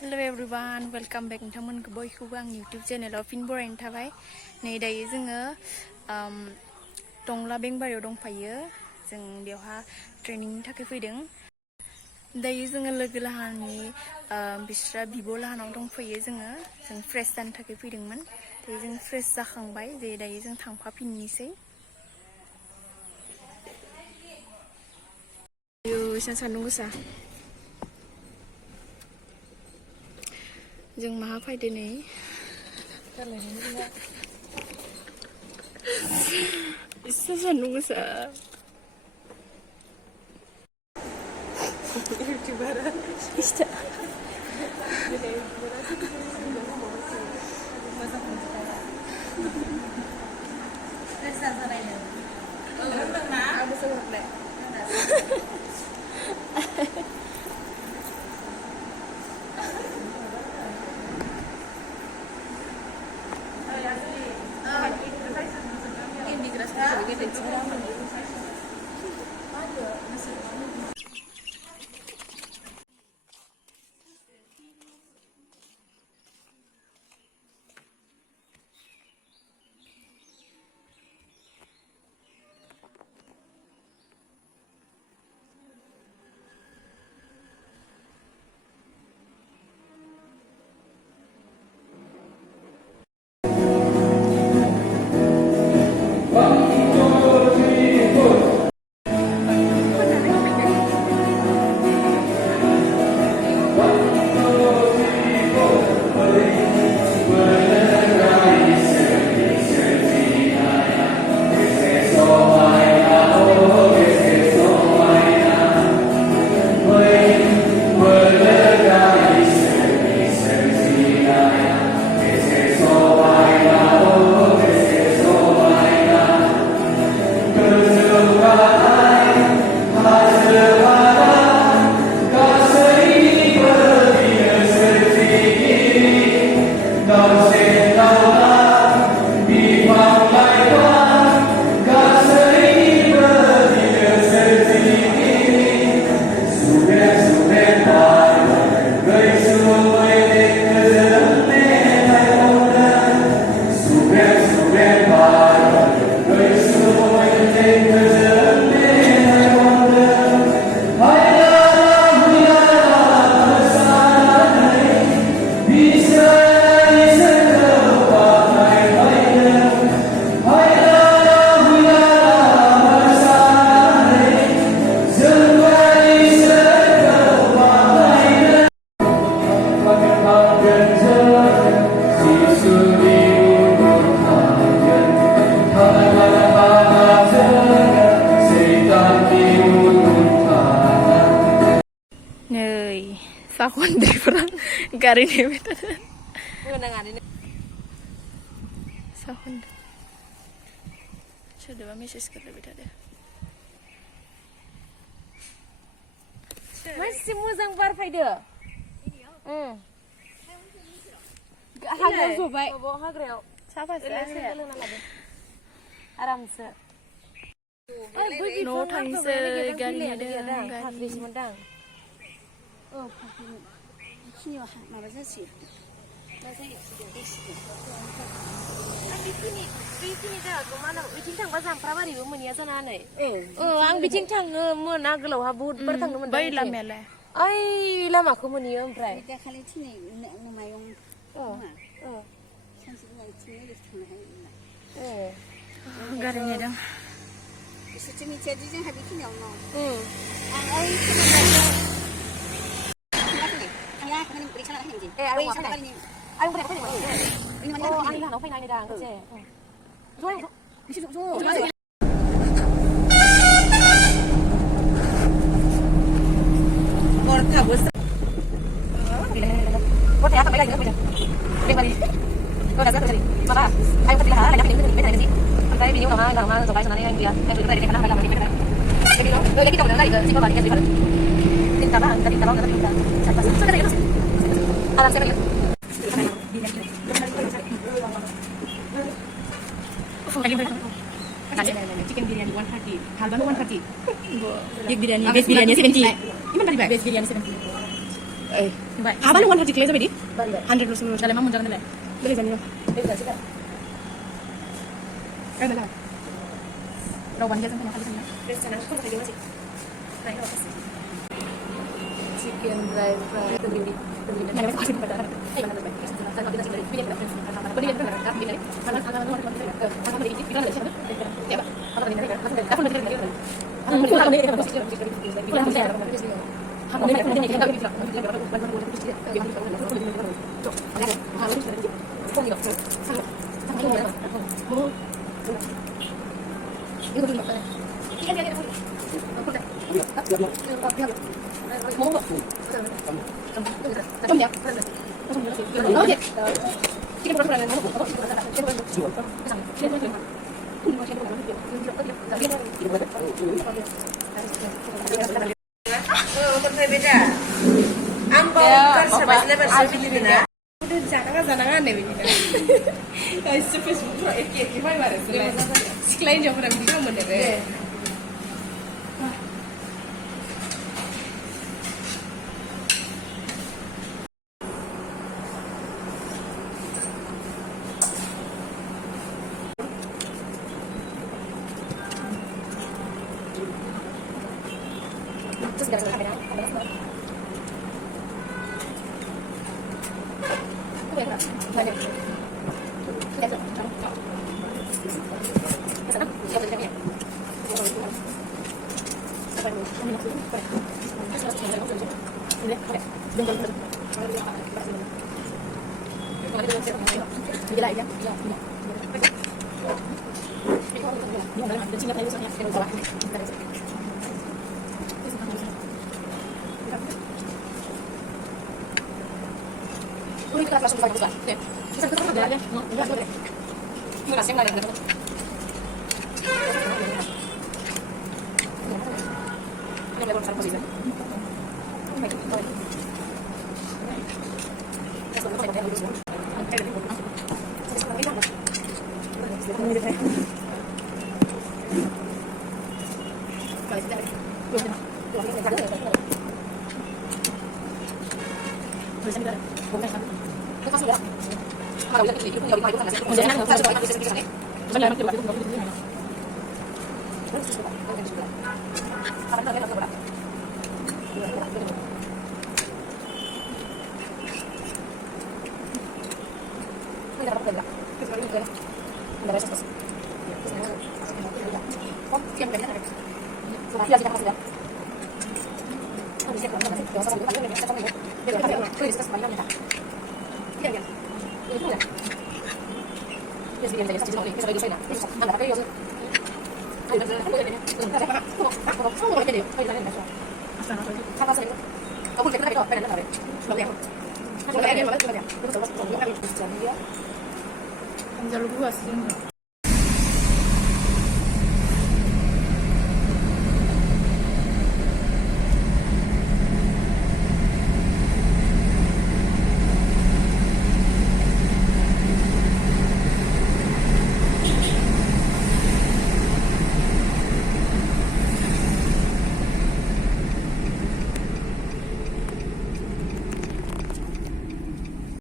Hello everyone, welcome back नोंथांमोनखौ बयखौबो आं YouTube चेनेलाव फिन बरायनो थाबाय। नै दायो जोङो टंला बेंबारियाव दंफायो। जों बेवहा ट्रेनिंनि थाखाय फैदों। दायो जोङो लोगो लाहानि बिस्रा बिब' लाहानाव दंफैयो। जों फ्रेश जानो थाखाय फैदोंमोन। दायो जों फ्रेश जाखांबाय। दायो जों थांफाफिननोसै। एसेबां सान्दुं गोसा। जों माहा फैदो नै एसे सान्दुं गोसा Sakondriफ्रा गारि नेबाय थादों। साखोन्द्रि सोरदोबा मेसेज खालामबाय थादों। मानसि मोजां बार फैदो। हाग्रायाव जबाय। हाग्रायाव साफासो आरामसो। न'आव थांसै गारि नेदों। बेखिनियाव माबा जासिगोन मा जायो बेखिनि जायगाखौ मा होनो बिथिं थांबा जामफ्राबारिबो मोनैया जानानै आं बिथिं थाङोमोन आगोलावहा बहुद बार थांनो मोनदों। बै लामायालाय ओइ लामाखौ मोनैयो ओमफ्राय दाखालि थिनै मायं सानसेबो आथिं थांनो हायो गारि नेदों। बिसोरथ' मिथियादि जोंहा बेखिनियाव न' Chicken biryani 130, halwa 130. Veg biryani 70. Iman tadi, veg biryani 70. Abang 130 kilo jadi? 100 lulus. Dalam mau jangan dalam. Boleh jangan. Dalam. Rawan dia sampai kali sana. Chicken dry fry terdiri. Mana masih pada. Berbeda. Ambon serba berbeda. Udah jangan zanangan deh begini. Guys, Facebook pro gimana marah sih? Seklain jauh dari video mana deh? Terus gara-gara kamera, kita langsung buka buka. Bisa ketemu ada aja. Ini rasanya nggak ada. Ini ada beberapa posisi. Jalur gua sih.